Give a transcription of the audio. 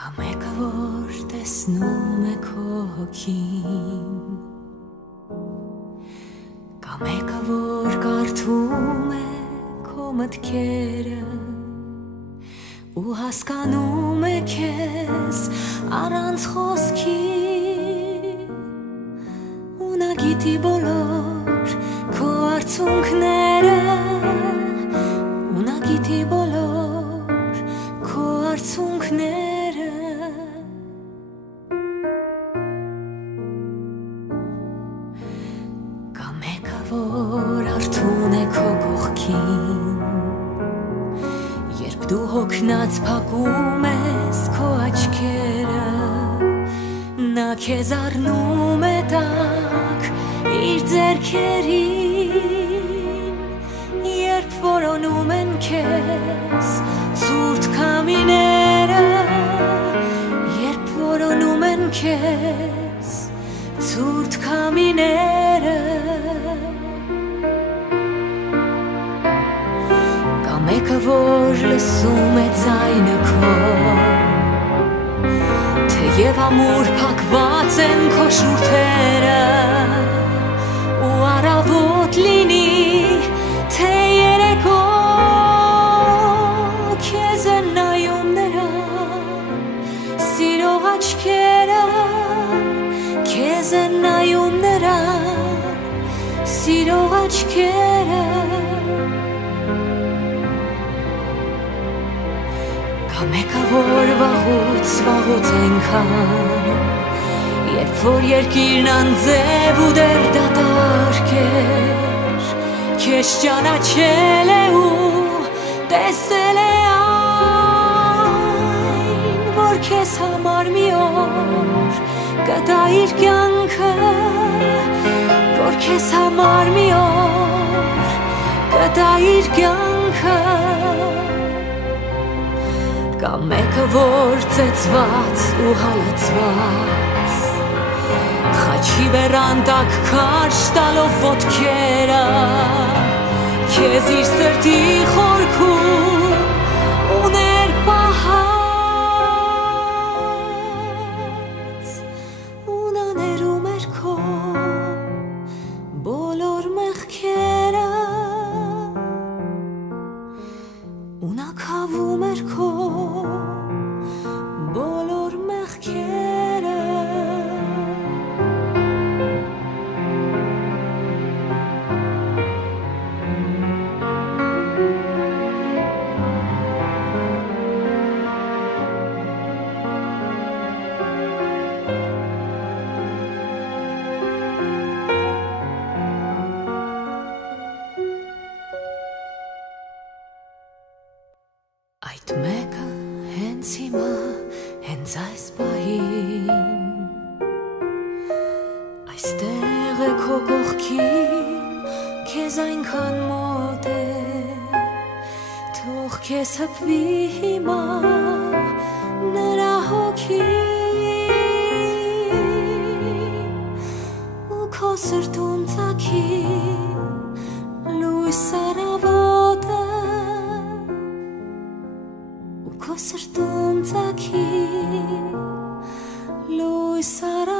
Կա մեկը, որ տեսնում է քո հոգին, կա մեկը, որ կարդում է քո մտքերը ու հասկանում է քեզ առանց խոսքի, ու նա գիտի բոլոր քո արցունքները, ու նա գիտի բոլոր քո արցունքները։ Որ արթուն է քո կողքին, երբ դու հոգնած փակում ես քո աչքերը, նա քեզ առնում է տակ իր ձեռքերին, երբ որոնում են քեզ ցուրտ քամիները, երբ որոնում են քեզ ցուրտ քամիները։ Մեկը, որ լսում է ձայնը քո, թեև ամուր փակված են քո շուրթերը, ու առավոտ լինի, թե երեկո, քեզ են նայում նրա սիրող աչքերը, քեզ են նայում նրա սիրող աչքերը։ Մեկը, որ վաղուց այնքան, երբ որ երկիրն անձև ու դեռ դատարկ էր, քեզ ճանաչել է ու տեսել է այն, որ քեզ համար մի օր կտա իր կյանքը, որ քեզ համար մի օր կտա իր կյանքը։ Կա մեկը, որ ծեծված ու հալածված, խաչի բեռան տակ քարշ տալով ոտքերը, քեզ իր սրտի խորքում ուներ պահած, ու նա ներում էր քո բոլոր մեղքերը, ու նա քավում էր քո բոլոր մեղքերը։ Այդ մեկը հենց հիմա, հենց այս պահին, այստեղ է քո կողքին, քեզ այնքան մոտ է, թող քեզ հպվի հիմա նրա հոգին, ու քո սրտում ծագի լույս առավոտը, Քո սրտում ծագի լույս առավոտը։